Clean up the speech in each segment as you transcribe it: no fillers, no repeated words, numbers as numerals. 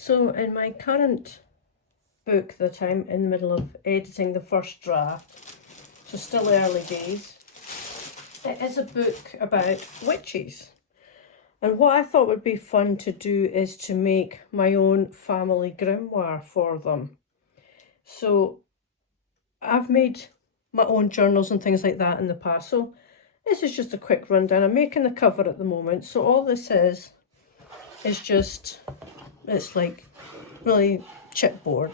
So in my current book that I'm in the middle of editing the first draft, so still early days, it is a book about witches. And what I thought would be fun to do is to make my own family grimoire for them. So I've made my own journals and things like that in the past. So this is just a quick rundown. I'm making the cover at the moment. So all this is just, it's like really chipboard.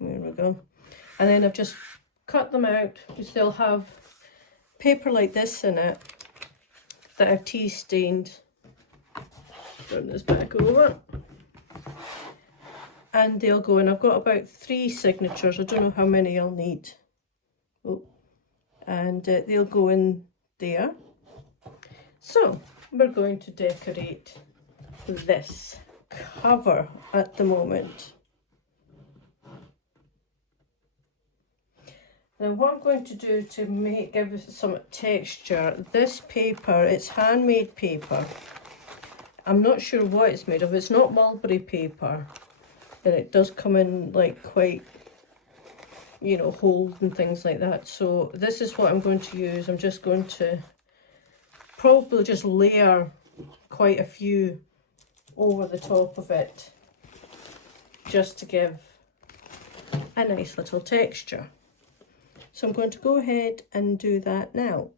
There we go. And then I've just cut them out because they'll have paper like this in it that I've tea stained. Turn this back over. And they'll go in. I've got about 3 signatures. I don't know how many I'll need. Oh. And they'll go in there. So we're going to decorate this cover at the moment. Now what I'm going to do to give it some texture, this paper, it's handmade paper. I'm not sure what it's made of. It's not mulberry paper. And it does come in like quite, you know, holes and things like that. So this is what I'm going to use. I'm just going to probably just layer quite a few over the top of it, just to give a nice little texture. So I'm going to go ahead and do that now.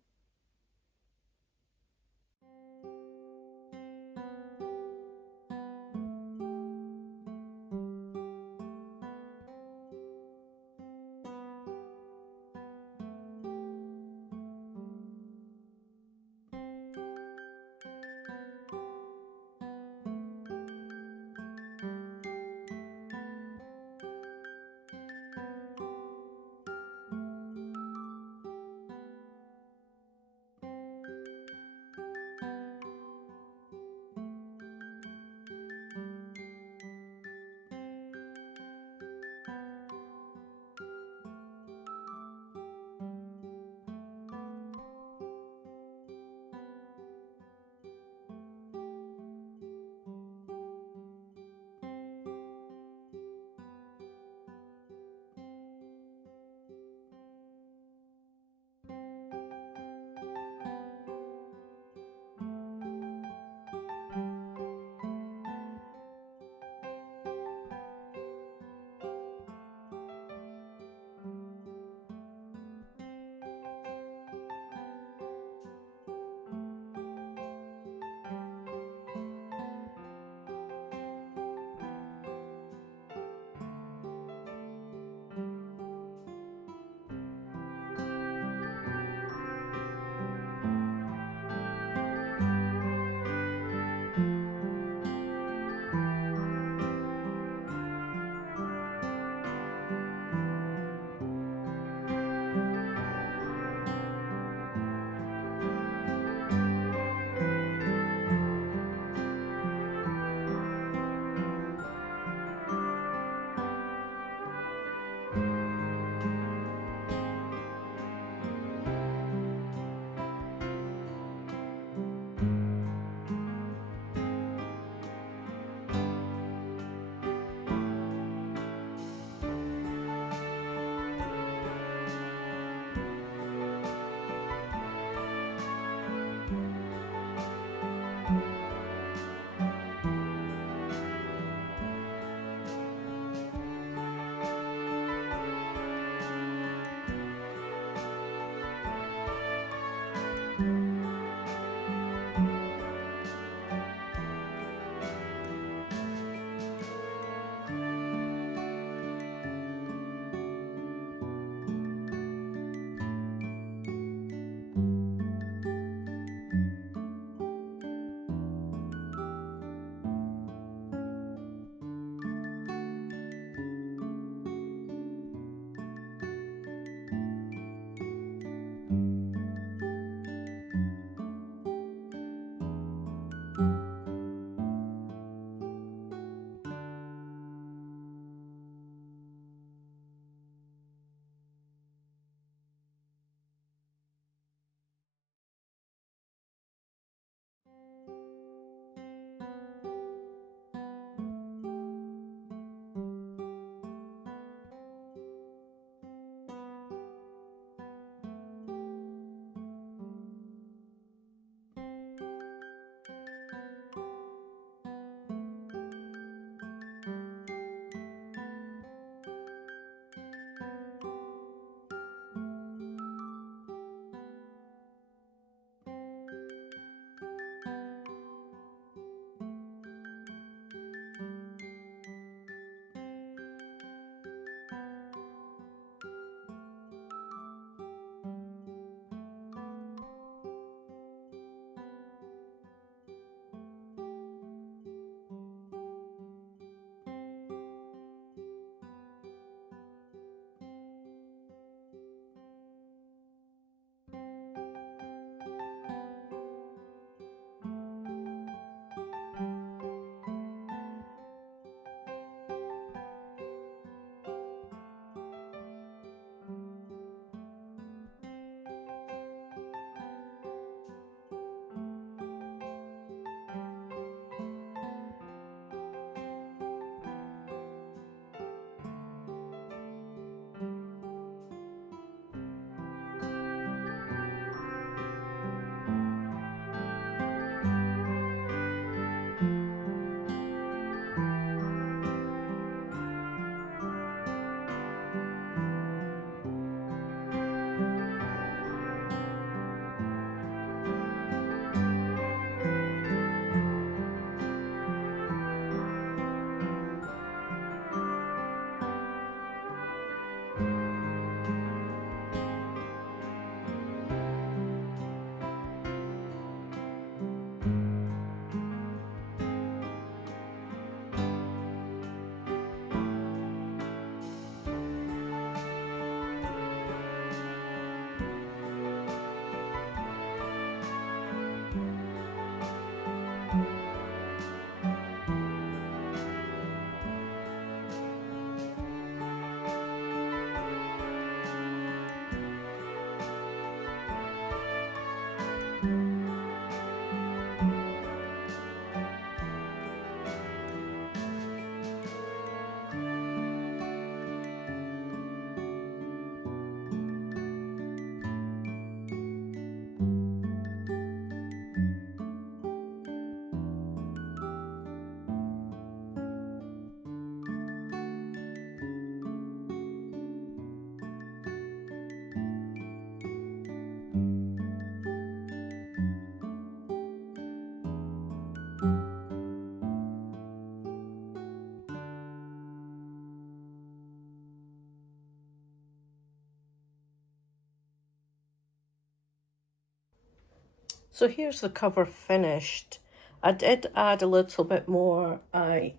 So here's the cover finished. I did add a little bit more. I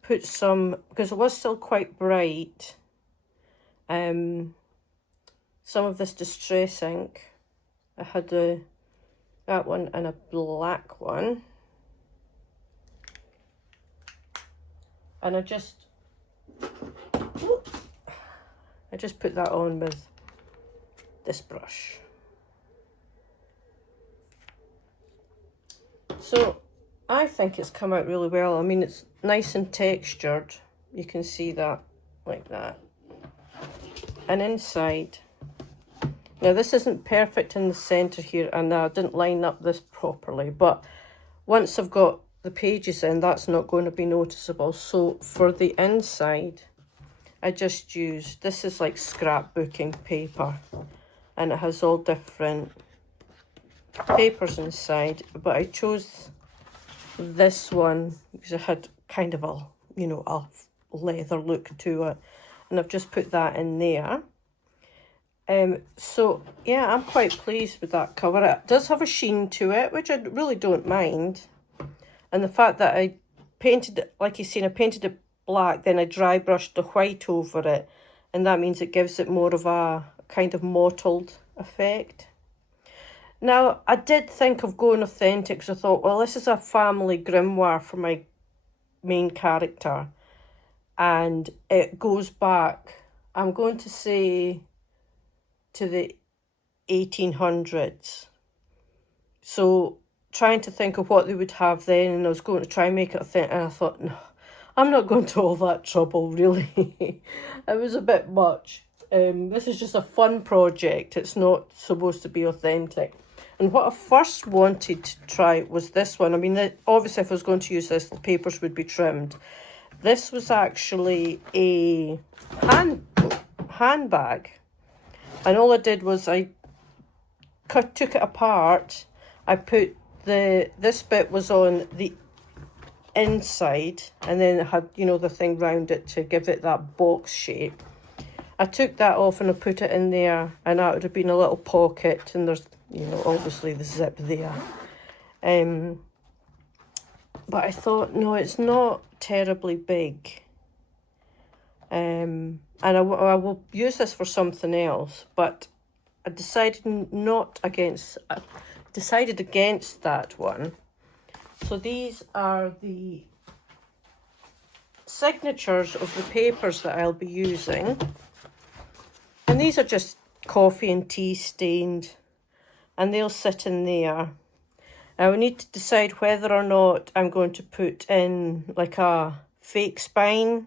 put some, because it was still quite bright, some of this distress ink. I had that one and a black one. And I just put that on with this brush. So I think it's come out really well. I mean, it's nice and textured. You can see that like that. And inside, now this isn't perfect in the center here, and I didn't line up this properly, but once I've got the pages in, that's not going to be noticeable. So for the inside, I just used, this is like scrapbooking paper, and it has all different papers inside, but I chose this one because it had kind of a, you know, a leather look to it, and I've just put that in there. So yeah, I'm quite pleased with that cover. It does have a sheen to it, which I really don't mind, and the fact that I painted it, like you've seen, I painted it black, then I dry brushed the white over it, and that means it gives it more of a kind of mottled effect. Now, I did think of going authentic, so I thought, well, this is a family grimoire for my main character, and it goes back, I'm going to say, to the 1800s. So, trying to think of what they would have then, and I was going to try and make it authentic, and I thought, no, I'm not going to all that trouble, really. It was a bit much. This is just a fun project. It's not supposed to be authentic. And what I first wanted to try was this one. I mean, obviously if I was going to use this, the papers would be trimmed. This was actually a handbag. And all I did was I took it apart. I put this bit was on the inside, and then it had, you know, the thing round it to give it that box shape. I took that off and I put it in there, and that would have been a little pocket, and there's, you know, obviously the zip there. But I thought, no, it's not terribly big. And I will use this for something else, but I decided against that one. So these are the signatures of the papers that I'll be using. And these are just coffee and tea stained, and they'll sit in there. I will need to decide whether or not I'm going to put in like a fake spine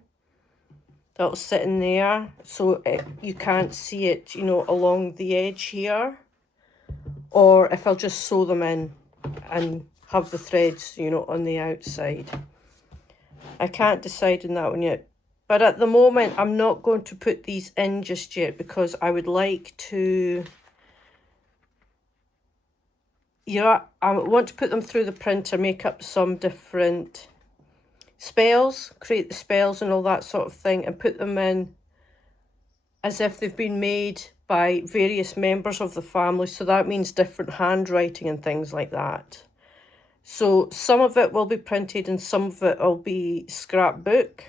that'll sit in there, so you can't see it, you know, along the edge here, or if I'll just sew them in and have the threads, you know, on the outside. I can't decide on that one yet. But at the moment, I'm not going to put these in just yet, because I would like to, you know, I want to put them through the printer, make up some different spells, create the spells and all that sort of thing, and put them in as if they've been made by various members of the family. So that means different handwriting and things like that. So some of it will be printed and some of it will be scrapbook.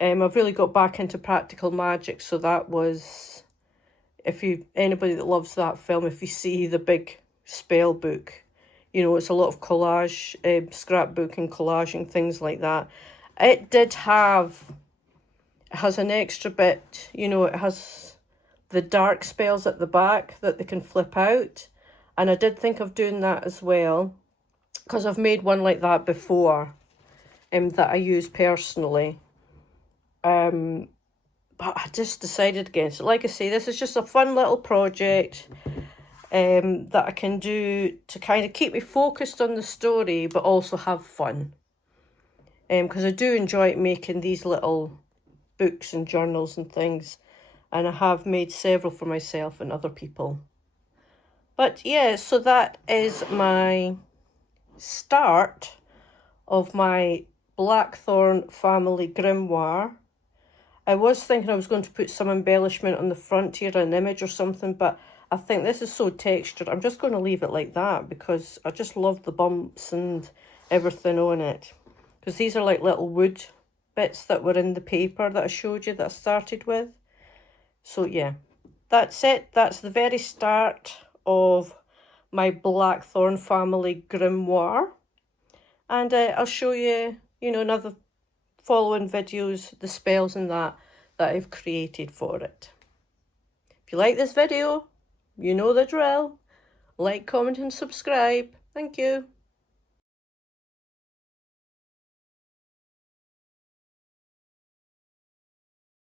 I've really got back into practical magic, so that was, anybody that loves that film, if you see the big spell book, you know, it's a lot of collage, scrapbooking, collaging, things like that. It has an extra bit, you know, it has the dark spells at the back that they can flip out, and I did think of doing that as well, because I've made one like that before, that I use personally. But I just decided against it. Like I say, this is just a fun little project that I can do to kind of keep me focused on the story, but also have fun. Because I do enjoy making these little books and journals and things, and I have made several for myself and other people. But yeah, so that is my start of my Blackthorn Family Grimoire. I was thinking I was going to put some embellishment on the front here, an image or something, but I think this is so textured. I'm just going to leave it like that because I just love the bumps and everything on it. Because these are like little wood bits that were in the paper that I showed you that I started with. So yeah, that's it. That's the very start of my Blackthorn Family Grimoire. And I'll show you, in other following videos, the spells and that I've created for it. If you like this video, you know the drill. Like, comment and subscribe. Thank you.